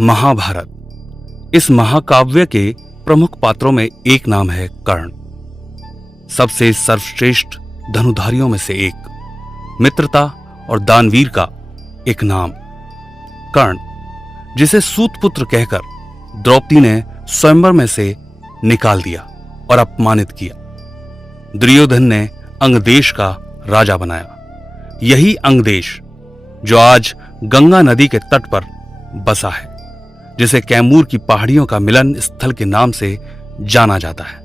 महाभारत। इस महाकाव्य के प्रमुख पात्रों में एक नाम है कर्ण, सबसे सर्वश्रेष्ठ धनुधारियों में से एक, मित्रता और दानवीर का एक नाम। कर्ण, जिसे सूतपुत्र कहकर द्रौपदी ने स्वयंवर में से निकाल दिया और अपमानित किया। दुर्योधन ने अंगदेश का राजा बनाया। यही अंगदेश जो आज गंगा नदी के तट पर बसा है, जिसे कैमूर की पहाड़ियों का मिलन स्थल के नाम से जाना जाता है।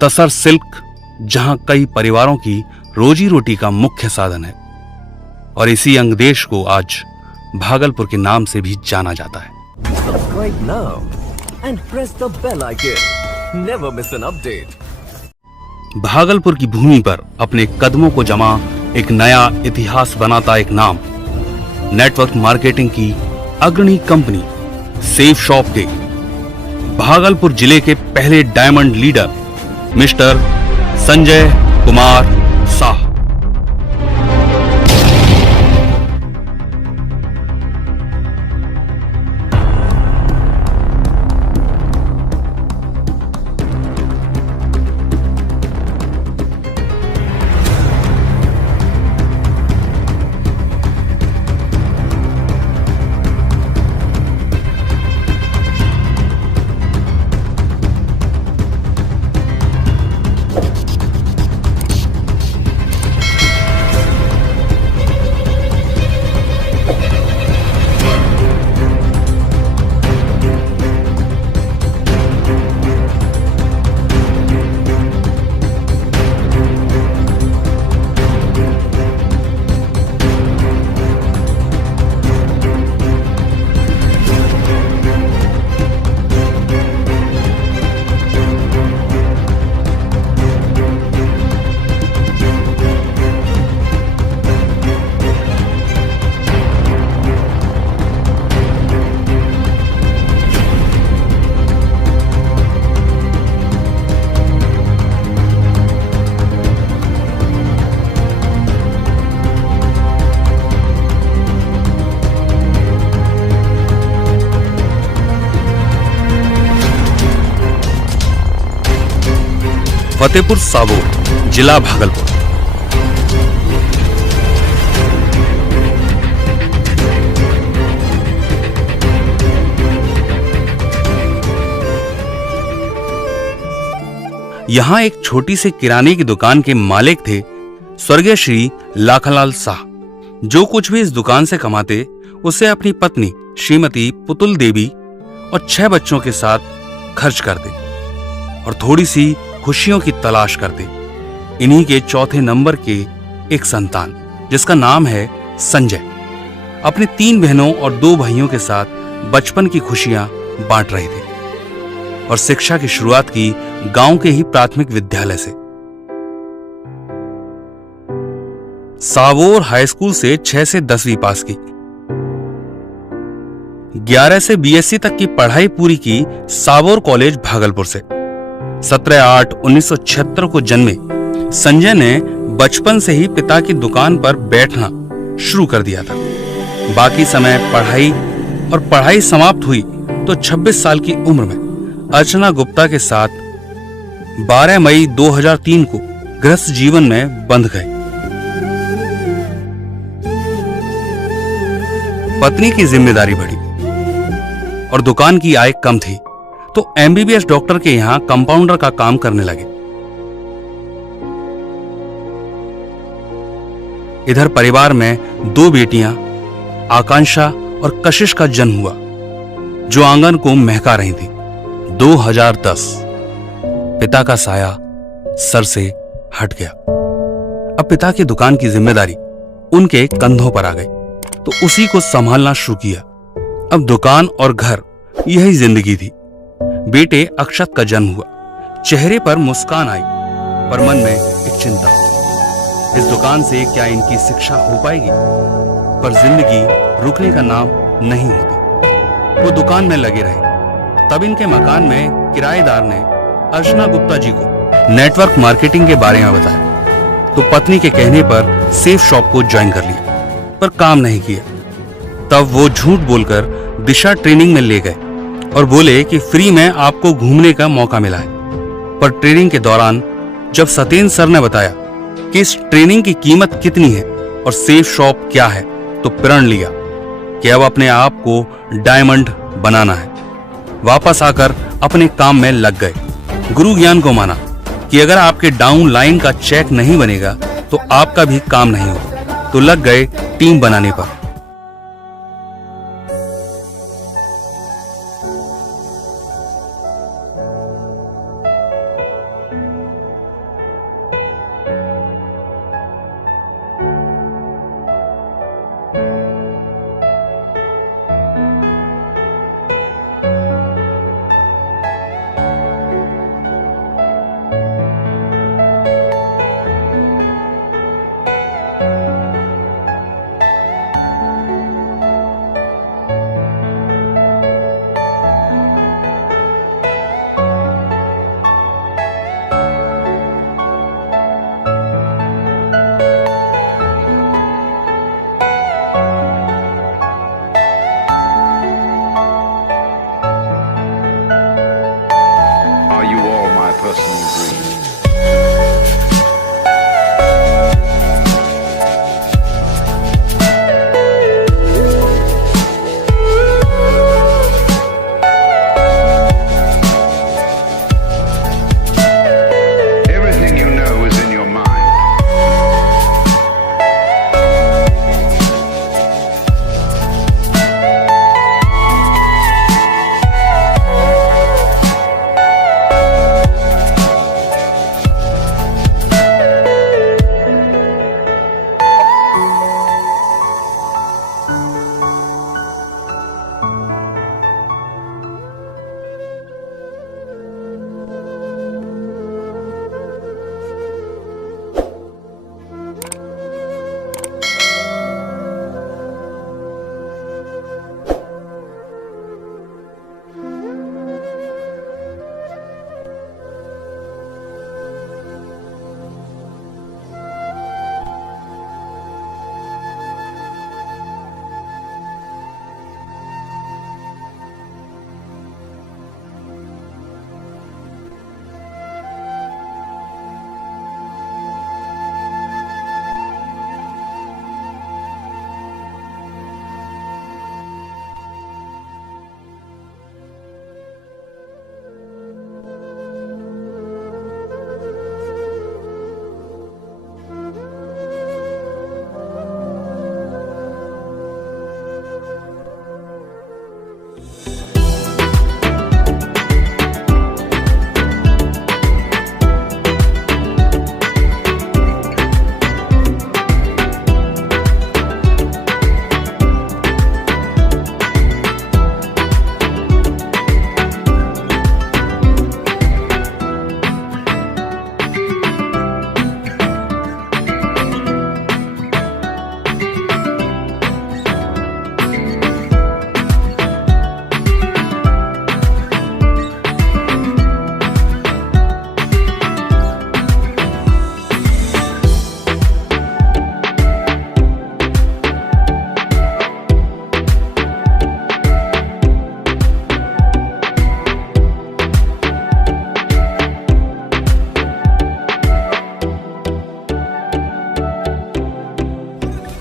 तसर सिल्क जहां कई परिवारों की रोजी रोटी का मुख्य साधन है, और इसी अंगदेश को आज भागलपुर के नाम से भी जाना जाता है। Subscribe now and press the bell icon. Never miss an update. Bhagalpur की भूमि पर अपने कदमों को जमा एक नया इतिहास बनाता एक नाम, नेटवर्क मार्केटिंग की अग्रणी कंपनी सेफ शॉप के भागलपुर जिले के पहले diamond leader mister Sanjay Kumar Sah. Fatehpur Sabour, जिला भागलपुर। यहां एक छोटी सी किराने की दुकान के मालिक थे स्वर्गीय श्री लाखालाल साह, जो कुछ भी इस दुकान से कमाते उसे अपनी पत्नी श्रीमती पुतुल देवी और 6 बच्चों के साथ खर्च करते और थोड़ी सी खुशियों की तलाश करते। इन्हीं के चौथे नंबर के एक संतान, जिसका नाम है संजय, अपनी 3 बहनों और 2 भाइयों के साथ बचपन की खुशियां बांट रहे थे और शिक्षा की शुरुआत की गांव के ही प्राथमिक विद्यालय से। साबोर हाई स्कूल से 6 से 10वीं पास की। 11 से बीएससी तक की पढ़ाई पूरी की साबोर कॉलेज भागलपुर से। 17/8/1976 को जन्मे संजय ने बचपन से ही पिता की दुकान पर बैठना शुरू कर दिया था। बाकी समय पढ़ाई समाप्त हुई तो 26 साल की उम्र में अर्चना गुप्ता के साथ 12 मई 2003 को गृहस्थ जीवन में बंध गए। पत्नी की जिम्मेदारी बढ़ी और दुकान की आय कम थी, तो एमबीबीएस डॉक्टर के यहां कंपाउंडर का काम करने लगे। इधर परिवार में 2 बेटियां आकांक्षा और कशिश का जन्म हुआ, जो आंगन को महका रही थी। 2010 पिता का साया सर से हट गया। अब पिता की दुकान की जिम्मेदारी उनके कंधों पर आ गई, तो उसी को संभालना शुरू किया। अब दुकान और घर यही जिंदगी थी। बेटे अक्षत का जन्म हुआ। चेहरे पर मुस्कान आई, पर मन में एक चिंता, इस दुकान से क्या इनकी शिक्षा हो पाएगी? पर जिंदगी रुकने का नाम नहीं होती। वो दुकान में लगे रहे। तब इनके मकान में किराएदार ने अर्चना गुप्ता जी को नेटवर्क मार्केटिंग के बारे में बताया, तो पत्नी के कहने पर सेफ शॉप को ज्वाइन कर लिया, पर काम नहीं किया। तब वो झूठ बोलकर दिशा ट्रेनिंग में ले गए और बोले कि फ्री में आपको घूमने का मौका मिला है। पर ट्रेनिंग के दौरान जब सत्येंद्र सर ने बताया कि इस ट्रेनिंग की कीमत कितनी है और सेफ शॉप क्या है, तो प्रण लिया कि अब अपने आप को डायमंड बनाना है। वापस आकर अपने काम में लग गए। गुरु ज्ञान को माना कि अगर आपके डाउन लाइन का चेक नहीं बनेगा तो आपका भी काम नहीं होगा, तो लग गए टीम बनाने पर। personal dreams. Everything you know is in your mind.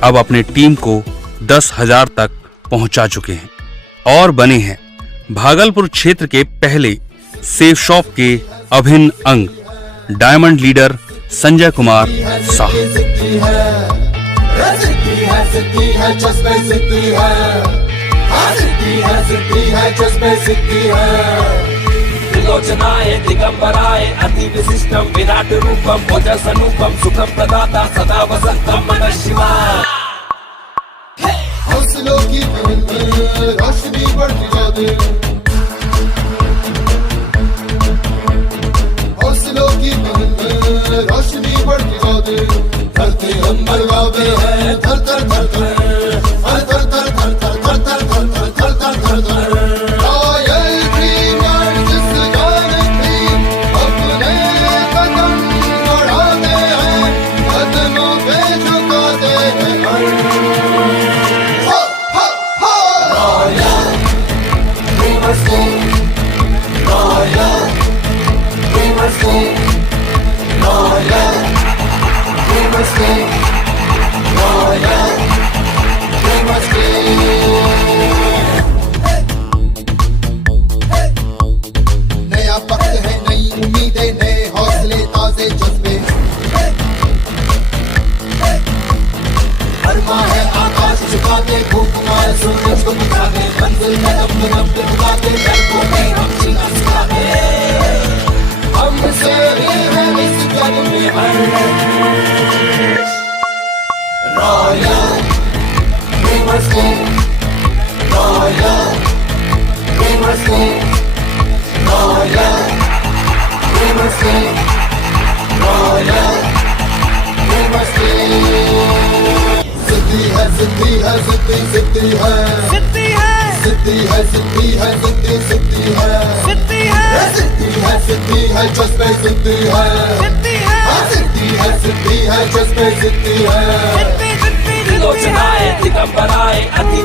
अब अपने टीम को 10,000 तक पहुंचा चुके हैं और बने हैं भागलपुर क्षेत्र के पहले सेफ शॉप के अभिन्न अंग डायमंड लीडर संजय कुमार साह। विलोचनाय दिगंबराय अति विशिष्टम विराट रूपम ओजस अनुपम सुखम प्रदाता सदा वसंतम नमः शिवाय। हौसलों की रोशनी बढ़ती जाए, हौसलों की रोशनी बढ़ती जाए, धरती अंबर गावे है थर थर थर थर थर थर थर थर थर थर थर थर थर थर थर। रॉयल ड्रीमर जिस जान थी अपने कदम बढ़ाते हैं, कदमों पे झुकाते हैं। मंजिल में दम दिखाते डर को भी हम जीना सिखाते हमसे ही है इस जग में हर royal we must go royal we must go royal we must go royal we must go जिद्दी है जिद्दी है जिद्दी जिद्दी है सिद्धि है जिद्दी है जिद्दी है जिद्दी जिद्दी है सिद्धि है जिद्दी है जज्बे जिद्दी है सिद्धि है जिद्दी है जज्बे जिद्दी है सिद्धि सिद्धि त्रिलोचनाए दिगंबराए अति